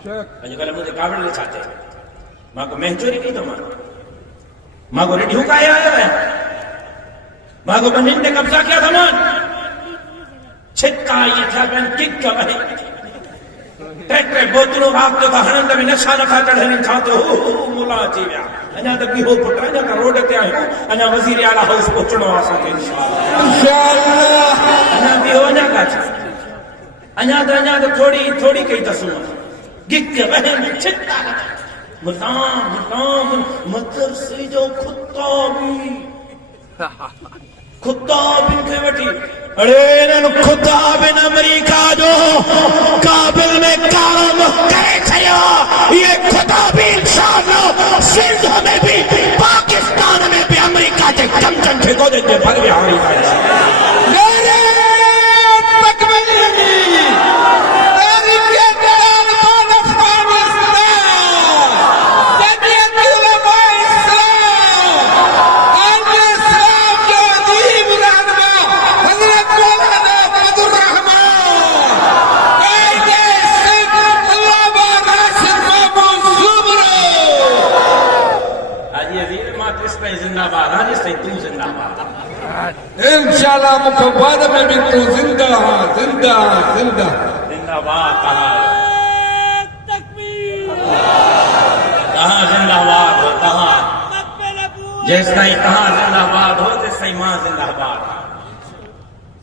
अॼुकल्ह मुंहिंजे कावड़ में छा चए मां को महचोरी कई तो मां को रेडियो का आया है मां को बनिन ने कब्जा किया था मान छिक्का ये था मैं किक का बने ट्रैक्टर बोतलों भागते था हनंद में नशा नखा चढ़ने छाते हो मुला अची विया अञा त की हो पुट अञा त रोड ते आहियूं अञा वज़ीर आला हाउस पहुचणो आहे असांखे इंशाअल्लाह अञा बि हो अञा का अञा त थोड़ी कई तसूं गिक वहन छिक्का मुताम मतलब से जो खुदा भी के वठी अरे नन खुदा बिन अमेरिका जो काबिल में काम करे छयो ये खुदा भी इंशाअल्लाह सिंध में भी पाकिस्तान में भी अमेरिका के चमचन के गोदे के भर में हारी इंशाअल्लाह मुखबाद में भी तू जिंदा जिंदाबाद कहाँ जिंदाबाद हो कहाँ जिस ताईं कहाँ जिंदाबाद हो जिस ताईं मां जिंदाबाद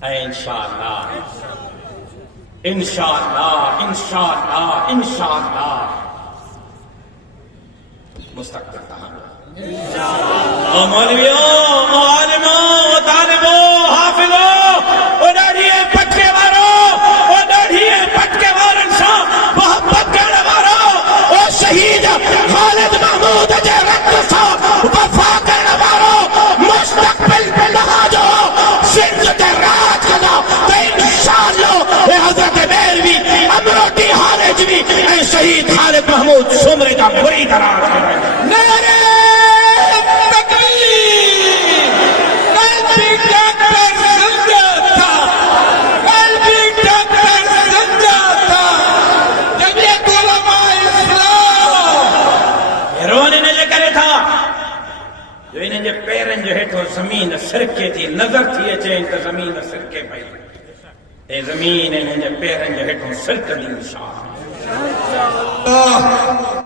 है इंशाअल्लाह इंशाअल्लाह इंशाअल्लाह इंशाअल्लाह मुस्तक़बिल कहाँ ओ मौलवियों ओ आलिमों ओ तालिबों हाफिजों ओ दाढ़िए पटके वारो ओ दाढ़िए पटके वारन सां मोहब्बत करण वारो ओ शहीद खालिद महमूद जे रक्त सां वफा करण वारो मुस्तक़बिल कहाँ जो सिंध ते राज कंदा त इंशाअल्लाह ए हज़रत बेरवी अमरोटी हारिज भी ऐं शहीद खालिद महमूद सुमरे जा बुरी तरह नारे पैरन जो हेठो जमीन सिरके थी नजर थी अचे त जमीन सिरके पई ए जमीन हिन जे पैरन जो हेठो सिरक दी इंशाअल्लाह